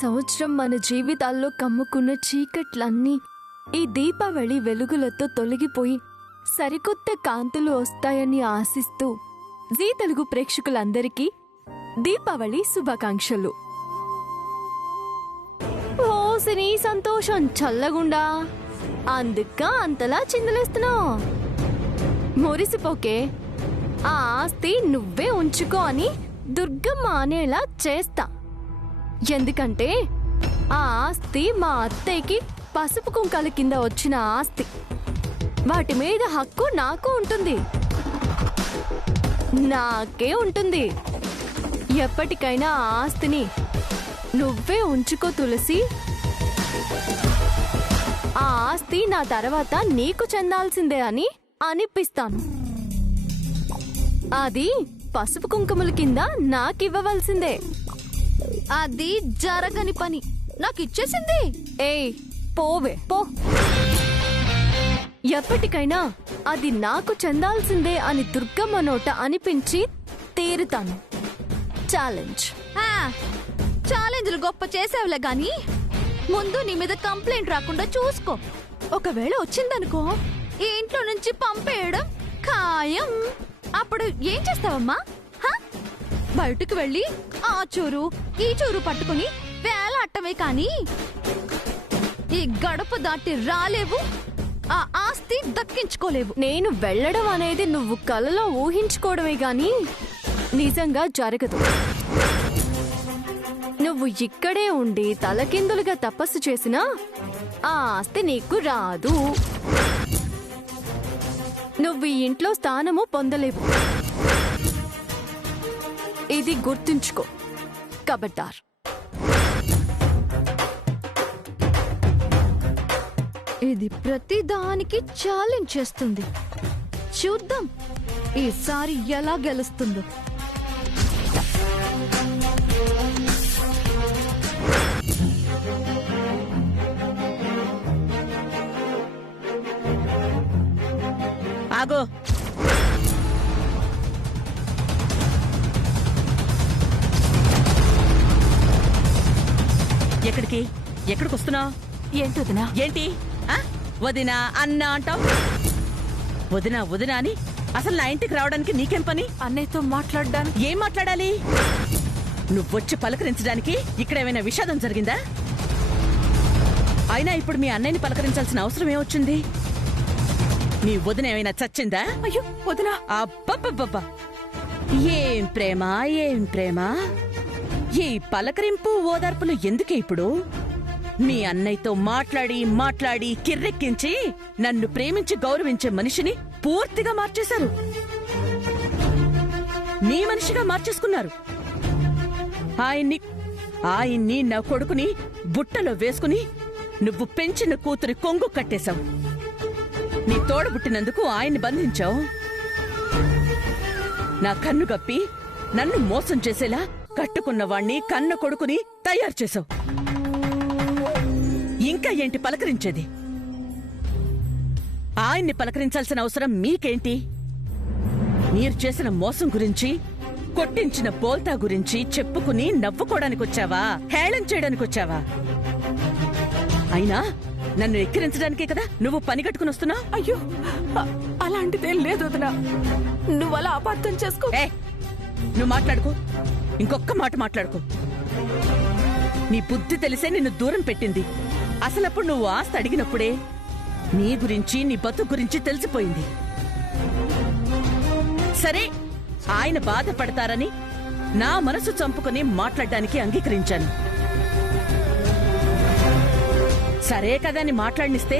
సంవత్సరం మన జీవితాల్లో కమ్ముకున్న చీకట్లన్నీ ఈ దీపావళి వెలుగులతో తొలగిపోయి సరికొత్త కాంతులు వస్తాయని ఆశిస్తూ జీ తెలుగు ప్రేక్షకులందరికీ దీపావళి శుభాకాంక్షలు. ఓ సినీ సంతోషం చల్లగుండా అందుక అంతలా చిందలేస్తున్నావు. మురిసిపోకే, ఆ ఆస్తి నువ్వే ఉంచుకో అని దుర్గమ్మ అనేలా చేస్తా. ఎందుకంటే ఆ ఆస్తి మా అత్తయ్యకి పసుపు కుంకాల కింద వచ్చిన ఆస్తి. వాటి మీద హక్కు నాకు ఉంటుంది, నాకే ఉంటుంది. ఎప్పటికైనా ఆ ఆస్తిని నువ్వే ఉంచుకో తులసి. ఆ ఆస్తి నా తర్వాత నీకు చెందాల్సిందే అని అనిపిస్తాను. అది పసుపు కుంకుమల కింద నాకివ్వవలసిందే. అది జరగని పని, నాకిచ్చేసింది. ఏయ్ పోవే పో. ఎప్పటికైనా అది నాకు చెందాల్సిందే అని దుర్గమ్మ నోట అనిపించి తీరుతాను. ఛాలెంజ్. ఛాలెంజ్లు గొప్ప చేసావులే గాని ముందు నీ మీద కంప్లైంట్ రాకుండా చూసుకో. ఒకవేళ వచ్చిందనుకో ఈ ఇంట్లో నుంచి పంపేయడం ఖాయం. అప్పుడు ఏం చేస్తావమ్మా? బయటకు వెళ్ళి ఆ చూరు ఈ చూరు పట్టుకుని వేలాడటమే కాని ఈ గడప దాటి రాలేవు, ఆ ఆస్తి దక్కించుకోలేవు. నేను వెళ్ళడం అనేది నువ్వు కలలో ఊహించుకోవడమే గాని నిజంగా జరగదు. నువ్వు ఇక్కడే ఉండి తలకిందులుగా తపస్సు చేసినా ఆ ఆస్తి నీకు రాదు. నువ్వు ఈ ఇంట్లో స్థానము పొందలేవు. ఇది గుర్తుంచుకో కబడ్డార్. ఇది ప్రతిదానికి ఛాలెంజ్ చేస్తుంది. చూద్దాం ఈసారి ఎలా గెలుస్తుందో. ఆగో, ఎక్కడికి వస్తున్నావు? ఏంటి వదినా? ఏంటి వదినా అన్న అంటావు? వదినా వదినా అని అసలు నా ఇంటికి రావడానికి నీకేం పని? అన్నయ్యతో మాట్లాడడానికి. ఏం మాట్లాడాలి? నువ్వొచ్చి పలకరించడానికి ఇక్కడ ఏమైనా విషాదం జరిగిందా? అయినా ఇప్పుడు మీ అన్నయ్యని పలకరించాల్సిన అవసరం ఏమొచ్చింది? నీ వదిన ఏమైనా చచ్చిందా? అయ్యో వదినా. అబ్బబ్బబ్బబ్బా, ఏం ప్రేమ ఏం ప్రేమ! ఈ పలకరింపు ఓదార్పులు ఎందుకే ఇప్పుడు? మీ అన్నయ్యతో మాట్లాడి మాట్లాడి కిర్రెక్కించి నన్ను ప్రేమించి గౌరవించే మనిషిని పూర్తిగా మార్చేశారు. మీ మనిషిగా మార్చేసుకున్నారు. ఆయన్ని నా కొడుకుని బుట్టలో వేసుకుని నువ్వు పెంచిన కూతురి కొంగు కట్టేశావు. నీ తోడబుట్టినందుకు ఆయన్ని బంధించావు. నా కన్ను గప్పి నన్ను మోసం చేసేలా కట్టుకున్నవాణ్ణి కన్న కొడుకుని తయారు చేశావు. ఇంకా ఏంటి పలకరించేది? ఆయన్ని పలకరించాల్సిన అవసరం మీకేంటి? మీరు చేసిన మోసం గురించి, కొట్టించిన బోల్తా గురించి చెప్పుకుని నవ్వుకోవడానికొచ్చావా? హేళన చేయడానికొచ్చావా? అయినా నన్ను ఎక్కిరించడానికే కదా నువ్వు పని కట్టుకుని వస్తున్నావు. అయ్యో అలాంటిదేం లేదు వదినా, నువ్వు అలా అపార్థం చేసుకో. నువ్వు మాట్లాడుకో, ఇంకొక్క మాట మాట్లాడుకో. నీ బుద్ధి తెలిసే నిన్ను దూరం పెట్టింది. అసలప్పుడు నువ్వు ఆస్తి అడిగినప్పుడే నీ గురించి నీ బతుకు గురించి తెలిసిపోయింది. సరే, ఆయన బాధపడతారని నా మనసు చంపుకుని మాట్లాడడానికి అంగీకరించాను. సరే కదా అని మాట్లాడినిస్తే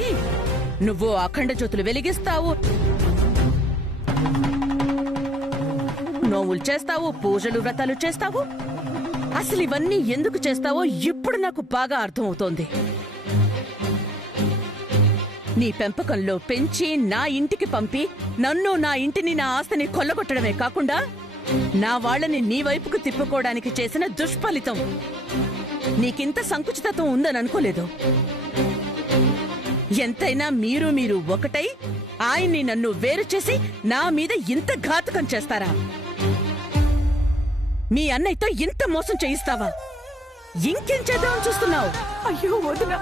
నువ్వు అఖండ జ్యోతులు వెలిగిస్తావు, నోములు చేస్తావు, పూజలు వ్రతాలు చేస్తావు. అసలు ఇవన్నీ ఎందుకు చేస్తావో ఇప్పుడు నాకు బాగా అర్థమవుతోంది. నీ పెంపకంలో పెంచి నా ఇంటికి పంపి నన్ను, నా ఇంటిని, నా ఆస్తిని కొల్లగొట్టడమే కాకుండా నా వాళ్ళని నీ వైపుకు తిప్పుకోవడానికి చేసిన దుష్ఫలితం. నీకింత సంకుచితత్వం ఉందని అనుకోలేదు. ఎంతైనా మీరు ఒకటై ఆయన్ని నన్ను వేరు చేసి నా మీద ఇంత ఘాతుకం చేస్తారా? మీ అన్నయ్యతో ఇంత మోసం చేయిస్తావా? ఇంకేం చేద్దామని చూస్తున్నావు? అయ్యో వదినా,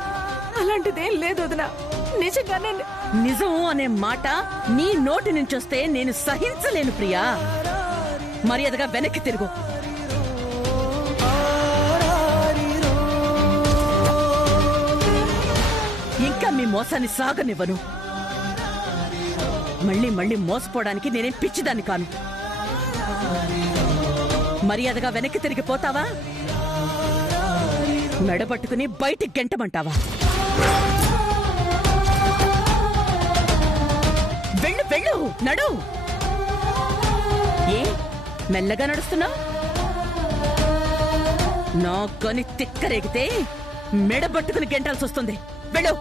అలాంటిదేం లేదు వదినా. నిజంగానే నిజం అనే మాట నీ నోటి నుంచి వస్తే నేను సహించలేను ప్రియా. మర్యాదగా వెనక్కి తిరుగు. ఇంకా మీ మోసాన్ని సాగనివ్వను. మళ్ళీ మళ్ళీ మోసపోవడానికి నేనేం పిచ్చిదాన్ని కాను. మర్యాదగా వెనక్కి తిరిగిపోతావా, మెడపట్టుకుని బయటికి గెంటమంటావా? వెళ్ళు వెళ్ళు, నడు. ఏ మెల్లగా నడుస్తున్నావు? నాకని తిక్కరేగితే మెడబట్టుకుని గెంటాల్సి వస్తుంది. వెళ్ళు.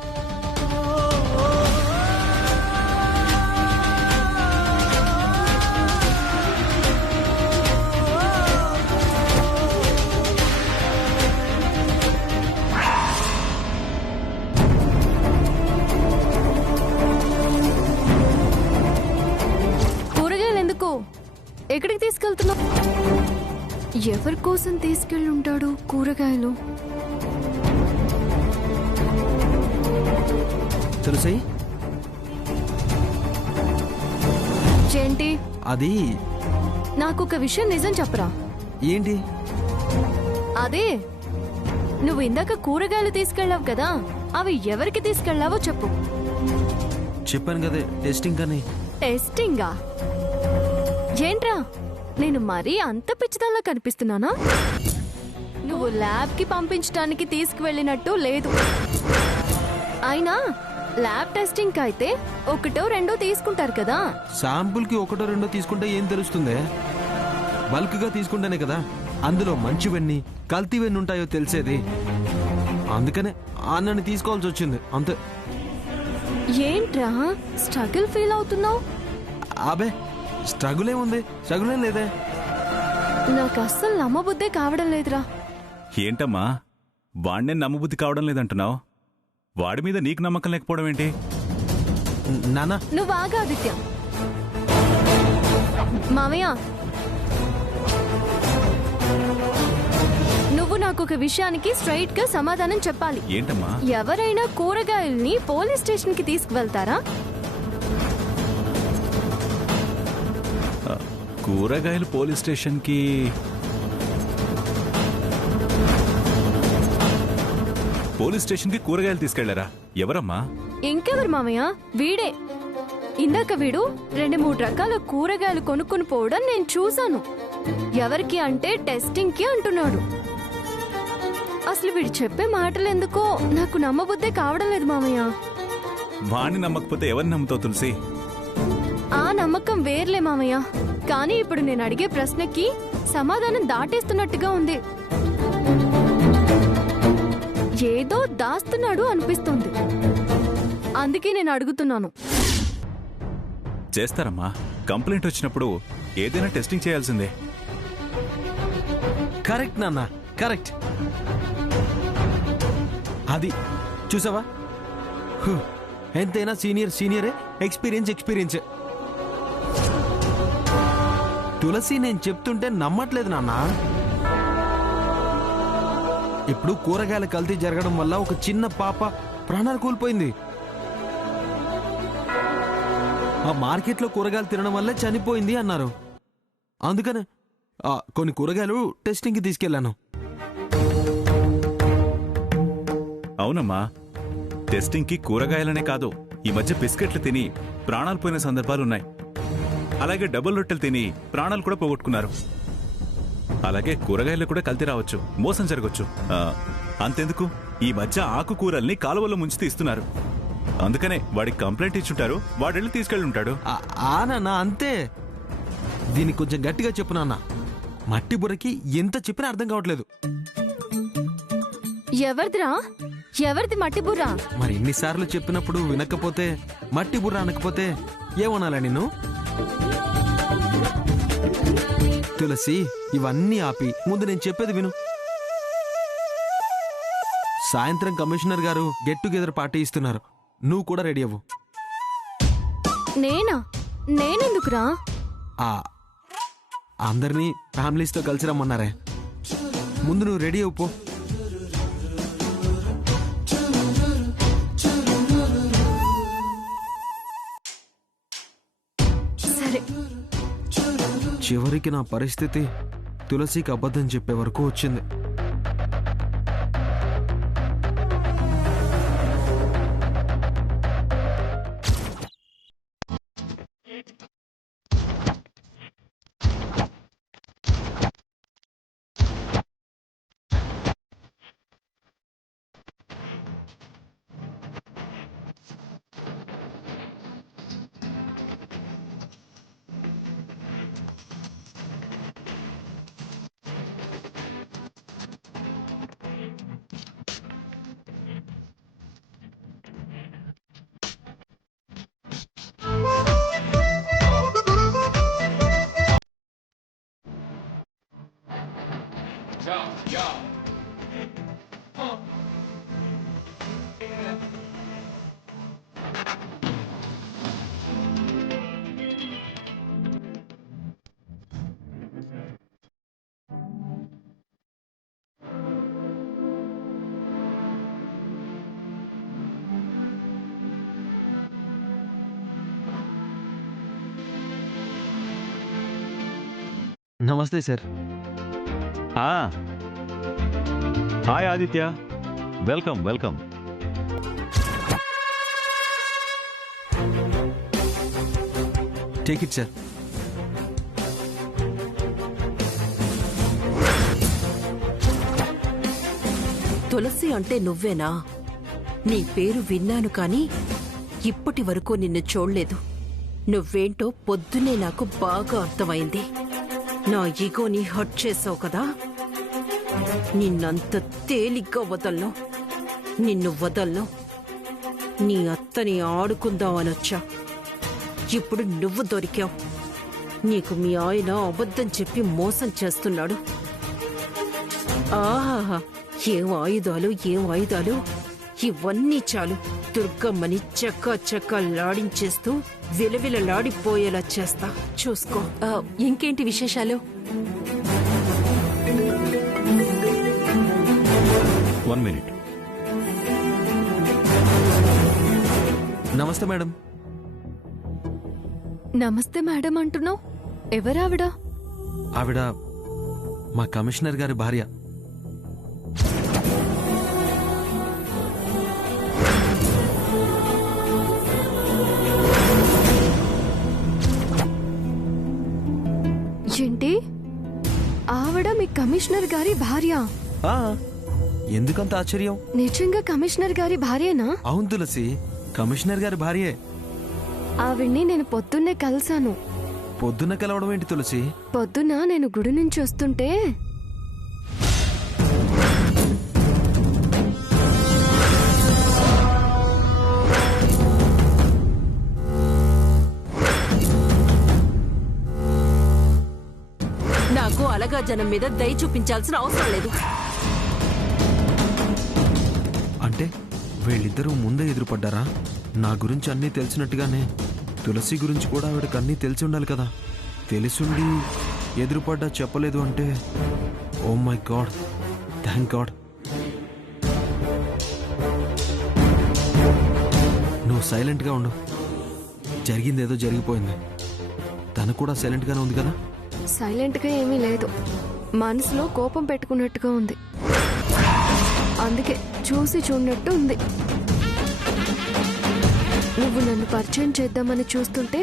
ఎక్కడికి తీసుకెళ్తున్నావు? ఎవరి కోసం తీసుకెళ్ళి ఉంటాడు కూరగాయలు? తులసి, ఏంటి? అది నాకు ఒక విషయం నిజం చెప్పరా. ఏంటి? అదే, నువ్వు ఇందాక కూరగాయలు తీసుకెళ్ళావు కదా, అవి ఎవరికి తీసుకెళ్ళావో చెప్పు. చెప్పాను కదే, టెస్టింగ్ అని. టెస్టింగా? ఏంట్రా, నేను మరీ అంత పిచ్చిదాల్లా కనిపిస్తున్నానా? నువ్వు ల్యాబ్ కి పంపించడానికి తీసుకువెళ్ళినట్టు లేదు. అయినా ల్యాబ్ టెస్టింగ్ అయితే ఒకటో రెండో తీసుకుంటారు కదా. శాంపుల్ కి ఒకటో రెండో తీసుకుంటే ఏం తెలుస్తుంది? బల్క్ గా తీసుకుంటేనే కదా అందులో మంచివన్నీ కల్తీవన్నీ ఉంటాయో తెలిసేది. అందుకనే అన్నని తీసుకోవాల్సి వచ్చింది, అంతే. ఏంట్రా స్ట్రగుల్ ఫీల్ అవుతున్నావు? అబే స్ట్రగుల్ ఏముంది, స్ట్రగుల్ ఏం లేదే. నాకు అస్సలు నమ్మబుద్ధే కావడం లేదురా. ఏంటమ్మా, వాడినే నమ్మబుద్ధి కావడం లేదంటున్నావు? వాడి మీద నీకు నమ్మకం లేకపోవడం ఏంటి? నానా, నువ్వు ఆగా ఆదిత్య. మావయ్య, నువ్వు నాకు ఒక విషయానికి స్ట్రైట్ గా సమాధానం చెప్పాలి. ఏంటమ్మా? ఎవరైనా కూరగాయల్ని పోలీస్ స్టేషన్ కి తీసుకువెళ్తారా? కూరగాయలు పోలీస్ స్టేషన్ కి కూరగాయలు తీసుకెళ్లారా? ఎవరమ్మా? ఇంకెవరు మామయ్య, వీడే. ఇందాక వీడు 2-3 రకాల కూరగాయలు కొనుక్కుని పోవడం నేను చూశాను. ఎవరికి అంటే టెస్టింగ్ కి అంటున్నాడు. అసలు వీడు చెప్పే మాటలు ఎందుకో నాకు నమ్మబుద్ధే కావడం లేదు మామయ్య. వాణ్ణి నమ్మకపోతే ఎవరిని నమ్ముతావు తులసి? ఆ నమ్మకం వేర్లే మామయ్య, కానీ ఇప్పుడు నేను అడిగే ప్రశ్నకి సమాధానం దాటేస్తున్నట్టుగా ఉంది. ఏదో దాస్తున్నాడు అనిపిస్తుంది. అందుకే నేను అడుగుతున్నాను. చేస్తారమ్మా, కంప్లైంట్ వచ్చినప్పుడు ఏదైనా టెస్టింగ్ చేయాల్సిందే. కరెక్ట్ నాన్న, కరెక్ట్. అది చూసావా, ఎంతైనా సీనియరే, ఎక్స్పీరియన్సే. తులసి, నేను చెప్తుంటే నమ్మట్లేదు నాన్న. ఇప్పుడు కూరగాయల కల్తీ జరగడం వల్ల ఒక చిన్న పాప ప్రాణాలు కోల్పోయింది. ఆ మార్కెట్లో కూరగాయలు తినడం వల్లే చనిపోయింది అన్నారు. అందుకనే కొన్ని కూరగాయలు టెస్టింగ్ కి తీసుకెళ్లాను. అవునమ్మా, టెస్టింగ్ కి కూరగాయలనే కాదు, ఈ మధ్య బిస్కెట్లు తిని ప్రాణాలు పోయిన సందర్భాలున్నాయి. అలాగే డబుల్ రొట్టెలు తిని ప్రాణాలు కూడా పోగొట్టుకున్నారు. అలాగే కూరగాయలు కూడా కల్తీ రావచ్చు, మోసం జరగచ్చు. అంతెందుకు, ఈ మధ్య ఆకుకూరల్ని కాలువల్లో ముంచి తీస్తున్నారు. అందుకనే వాడికి కంప్లైంట్ ఇచ్చుంటారు, వాడెళ్ళి తీసుకెళ్ళి ఉంటాడు. నాన్న, అంతే. దీన్ని కొంచెం గట్టిగా చెప్పు నాన్న. మట్టి బుర్రకి ఎంత చెప్పినా అర్థం కావట్లేదు. ఎవరిది మట్టి బుర్ర? మరి ఎన్నిసార్లు చెప్పినప్పుడు వినకపోతే, మట్టి బుర్ర అనకపోతే ఏమనాలా నిన్ను? తులసి, ఇవన్నీ ఆపి ముందు నేను చెప్పేది విను. సాయంత్రం కమిషనర్ గారు గెట్ టుగెదర్ పార్టీ ఇస్తున్నారు. నువ్వు కూడా రెడీ అవ్వు. నేనెందుకురా? అందరినీ ఫ్యామిలీస్తో కలిసి రమ్మన్నారే. ముందు నువ్వు రెడీ అవ్వు. చివరికి నా పరిస్థితి తులసికి అబద్ధం చెప్పే వరకు వచ్చింది. నమస్తే sir. Hi Aditya, welcome welcome. Take it sir. Tulasi అంటే నువ్వేనా? నీ పేరు విన్నాను కాని ఇప్పటి వరకు నిన్ను చూడలేదు. నువ్వేంటో పొద్దునే నాకు బాగా అర్థమైంది. నా ఈగోని హర్ట్ చేసావు కదా, నిన్నంత తేలిగ్గా వదలను. నిన్ను వదలను. నీ అత్తని ఆడుకుందామనొచ్చా, ఇప్పుడు నువ్వు దొరికావు. నీకు మీ ఆయన అబద్ధం చెప్పి మోసం చేస్తున్నాడు. ఆహా, ఏం ఆయుధాలు, ఏం ఆయుధాలు! ఇవన్నీ చాలు దుర్గమ్మని చక్కా చక్కా లాడించేస్తూ విలవిలలాడిపోయేలా చేస్తా. చూసుకో. ఇంకేంటి విశేషాలు? One minute. నమస్తే మేడం. నమస్తే మేడం అంటున్నావు, ఎవరావిడ? ఆవిడ మా కమిషనర్ గారి భార్య. ఏంటి, ఆవిడ మీ కమిషనర్ గారి భార్య? ఎందుకంత ఆశ్చర్యం? నిజంగా కమిషనర్ గారి భార్యేనా? అవును తులసి, కమిషనర్ గారి భార్యే. ఆవిడ్ని నేను పొద్దున్నే కలిశాను. పొద్దున్న కలవడం ఏంటి తులసి? పొద్దున నేను గుడి నుంచి వస్తుంటే నాకు అలగా జనం మీద దయ చూపించాల్సిన అవసరం లేదు. అంటే వీళ్ళిద్దరూ ముందే ఎదురుపడ్డారా? నా గురించి అన్నీ తెలిసినట్టుగానే తులసి గురించి కూడా ఆవిడకి అన్నీ తెలిసి ఉండాలి కదా. తెలిసుండి ఎదురుపడ్డా చెప్పలేదు అంటే, oh my god, thank god. నువ్వు సైలెంట్గా ఉండు. జరిగిందేదో జరిగిపోయింది. తను కూడా సైలెంట్గానే ఉంది కదా. సైలెంట్గా ఏమీ లేదు, మనసులో కోపం పెట్టుకున్నట్టుగా ఉంది. అందుకే చూసి చూడనట్టు ఉంది. నువ్వు నన్ను పరిచయం చేద్దామని చూస్తుంటే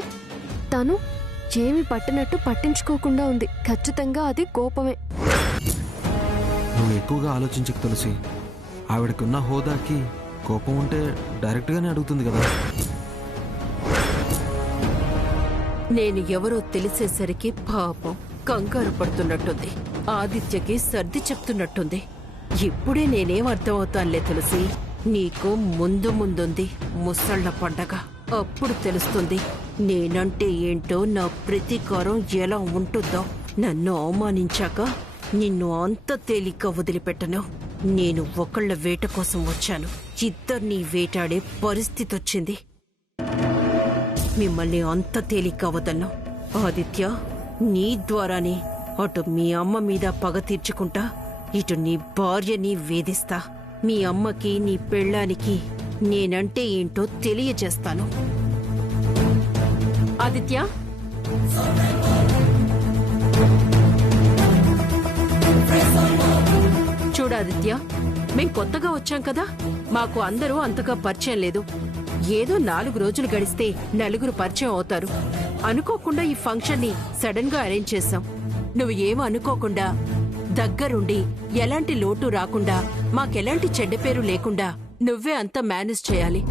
తను ఏమి పట్టినట్టు పట్టించుకోకుండా ఉంది. ఖచ్చితంగా అది కోపమే. నువ్వు ఎక్కువగా ఆలోచించకు తులసి. ఆవిడకున్న హోదాకి కోపం ఉంటే డైరెక్ట్గానే అడుగుతుంది కదా. నేను ఎవరో తెలిసేసరికి పాపం కంగారు పడుతున్నట్టుంది. ఆదిత్యకి సర్ది చెప్తున్నట్టుంది. ఇప్పుడే నేనేం అర్థమవుతానులే తులసి. నీకు ముందు ముందుంది ముసళ్ల పండగ. అప్పుడు తెలుస్తుంది నేనంటే ఏంటో, నా ప్రతీకారం ఎలా ఉంటుందో. నన్ను అవమానించాక నిన్ను అంత తేలిగ్గా వదిలిపెట్టను. నేను ఒకళ్ళ వేట కోసం వచ్చాను. ఇద్దరినీ వేటాడే పరిస్థితి వచ్చింది. మిమ్మల్ని అంత తేలిగ్గా వదలను. ఆదిత్య, నీ ద్వారానే అటు మీ అమ్మ మీద పగ తీర్చుకుంటా, ఇటు నీ భార్యని వేధిస్తా. మీ అమ్మకి, నీ పెళ్ళానికి నేనంటే ఏంటో తెలియజేస్తాను. ఆదిత్య, చూడాదిత్య, మేం కొత్తగా వచ్చాం కదా, మాకు అందరూ అంతగా పరిచయం లేదు. ఏదో 4 రోజులు గడిస్తే నలుగురు పరిచయం అవుతారు. అనుకోకుండా ఈ ఫంక్షన్ ని సడన్ గా అరేంజ్ చేశాం. నువ్వు ఏమీ అనుకోకుండా దగ్గరుండి ఎలాంటి లోటు రాకుండా, మాకెలాంటి చెడ్డ పేరు లేకుండా నువ్వే అంతా మేనేజ్ చేయాలి.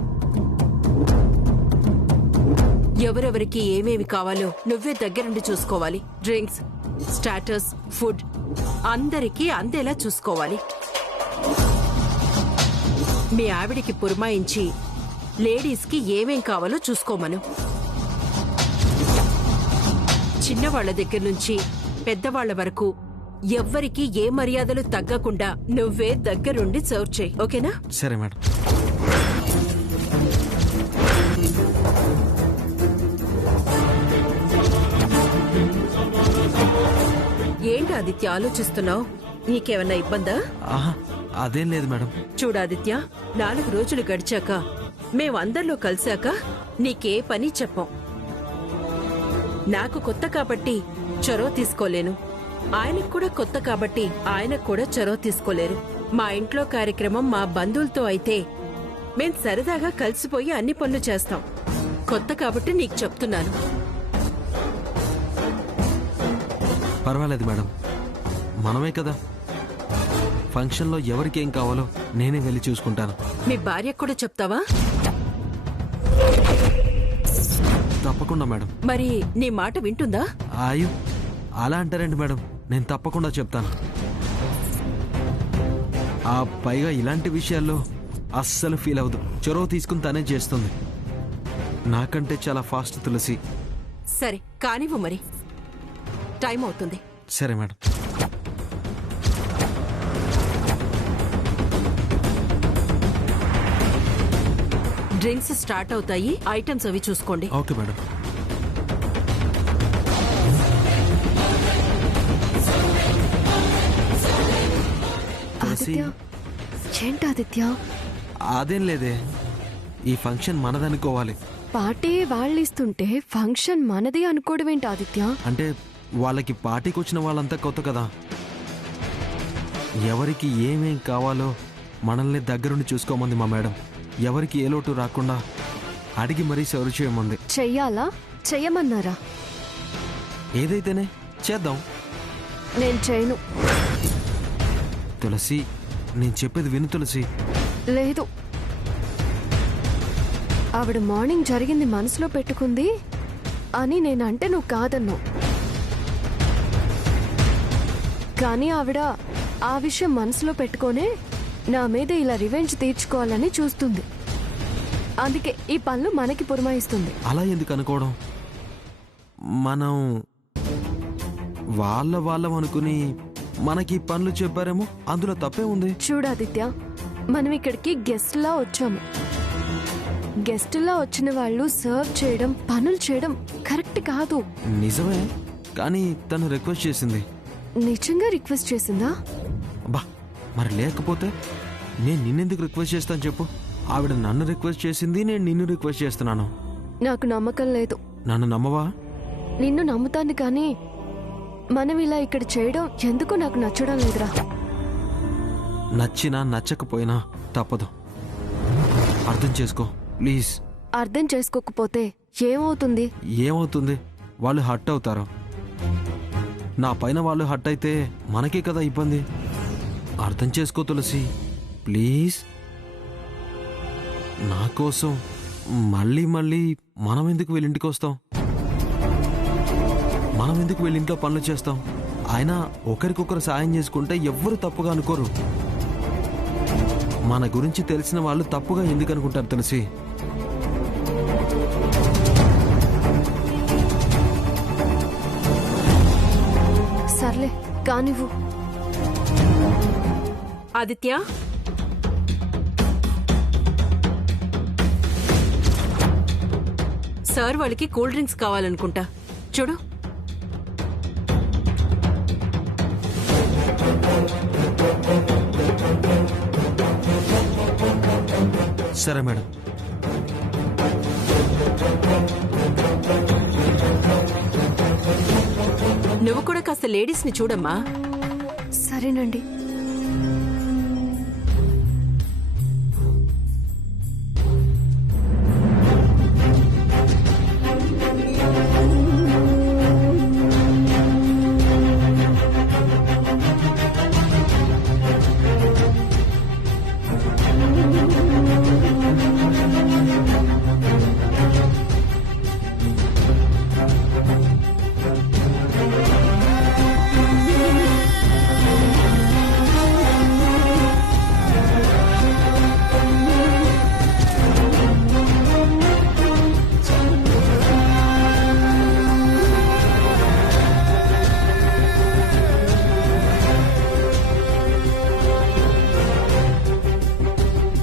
ఎవరెవరికి ఏమేమి కావాలో నువ్వే దగ్గరుండి చూసుకోవాలి. డ్రింక్స్, స్టార్టర్స్, ఫుడ్ అందరికీ అందేలా చూసుకోవాలి. మీ ఆవిడికి పురమాయించి లేడీస్కి ఏమేం కావాలో చూసుకోమను. చిన్నవాళ్ల దగ్గర నుంచి పెద్దవాళ్ల వరకు ఎవ్వరికీ ఏ మర్యాదలు తగ్గకుండా నువ్వే దగ్గరుండి సర్వ్ చేయి. ఓకేనా? సరే మేడం. ఏంటి ఆదిత్య ఆలోచిస్తున్నావు? నీకేమన్నా ఇబ్బందా? ఆహా, అదేం లేదు మేడం. చూడాదిత్య, 4 రోజులు గడిచాక మేమందరిలో కలిశాక నీకే పని చెప్పం. నాకు కొత్త కాబట్టి చొరవ తీసుకోలేను, ఆయనకు కూడా కొత్త కాబట్టి ఆయనకు కూడా చొరవ తీసుకోలేరు. మా ఇంట్లో కార్యక్రమం మా బంధువులతో అయితే మేం సరదాగా కలిసిపోయి అన్ని పనులు చేస్తాం. కొత్త కాబట్టి నీకు చెప్తున్నాను. పర్వాలేదు మేడం, మనమే కదా. ఫంక్షన్లో ఎవరికేం కావాలో నేనే వెళ్ళి చూసుకుంటాను. మీ భార్యకు కూడా చెప్తావా? తప్పకుండా మేడం. మరి నీ మాట వింటుందా? అయ్యో, అలా అంటారండి మేడం, నేను తప్పకుండా చెప్తాను. ఆ పైగా ఇలాంటి విషయాల్లో అస్సలు ఫీల్ అవ్వదు. చొరవ తీసుకుని తనే చేస్తుంది. నాకంటే చాలా ఫాస్ట్ తులసి. సరే కానివ్వు, మరి టైం అవుతుంది. సరే మేడం. డ్రింక్స్ స్టార్ట్ అవుతాయి, ఐటమ్స్ అవి చూసుకోండి. Okay madam. ఆదిత్య, ఏంటి ఆదిత్య? అదేం లేదే, ఈ ఫంక్షన్ మనదనుకోవాలి. పార్టీ వాళ్ళు ఇస్తుంటే ఫంక్షన్ మనది అనుకోవడం ఏంటి ఆదిత్య? అంటే వాళ్ళకి పార్టీకి వచ్చిన వాళ్ళంతా కొత్త కదా. ఎవరికి ఏమేం కావాలో మనల్ని దగ్గరుండి చూసుకోమంది మా మేడం. ఎవరికి ఏ లోటు రాకుండా అడిగి మరీ సర్వ్ చేయమంది. చెయ్యాలా? చెయ్యమన్నారా? ఏదైతేనే చేద్దాం. నేను చేయను. తులసి, నేను చెప్పేది విను తులసి. లేదు, ఆవిడ మార్నింగ్ జరిగింది మనసులో పెట్టుకుంది అని నేనంటే నువ్వు కాదన్నావు. కానీ ఆవిడ ఆ విషయం మనసులో పెట్టుకోనే నా మీద ఇలా రివెంజ్ తీర్చుకోవాలని చూస్తుంది. అందుకే ఈ పనులు మనకి పురమాయిస్తుంది. అలా ఎందుకు అనుకోవడం? మనం వాళ్ళం అనుకుని మనకి పనులు చెప్పారేమో, అందులో తప్పే ఉంది. చూడాదిత్య, మనం ఇక్కడికి గెస్ట్లా వచ్చాము. గెస్ట్లా వచ్చిన వాళ్ళు సర్వ్ చేయడం, పనులు చేయడం కరెక్ట్ కాదు. నిజమే, కానీ తను రిక్వెస్ట్ చేసింది. నిజంగా రిక్వెస్ట్ చేసిందా? బా, మరి లేకపోతే నేను నిన్నెందుకు రిక్వెస్ట్ చేస్తాను చెప్పు? ఆవిడ నన్ను రిక్వెస్ట్ చేసింది, నేను నిన్ను రిక్వెస్ట్ చేస్తున్నాను. నాకు నమ్మకం లేదు. నన్ను నమ్మవా? నిన్ను నమ్ముతాను, కానీ మనం ఇలా ఇక్కడ చేయడం ఎందుకు నాకు నచ్చడం లేదురా. నచ్చినా నచ్చకపోయినా తప్పదు. అర్థం చేసుకో ప్లీజ్. అర్థం చేసుకోకపోతే ఏమవుతుంది? ఏమవుతుంది? వాళ్ళు హర్ట్ అవుతారు. నా పైన వాళ్ళు హర్ట్ అయితే మనకే కదా ఇబ్బంది. అర్థం చేసుకో తులసి ప్లీజ్. నా కోసం మళ్ళీ మనం ఎందుకు వీళ్ళింటికి వస్తాం? మనం ఎందుకు వీళ్ళింట్లో పనులు చేస్తాం? అయినా ఒకరికొకరు సాయం చేసుకుంటే ఎవ్వరు తప్పుగా అనుకోరు. మన గురించి తెలిసిన వాళ్ళు తప్పుగా ఎందుకు అనుకుంటారు తులసి? సర్లే కానివ్వు. ఆదిత్య, సార్ వాళ్ళకి కూల్ డ్రింక్స్ కావాలనుకుంటా. చూడు. సరే మేడం. నువ్వు కూడా కాస్త లేడీస్ ని చూడమ్మా. సరేనండి.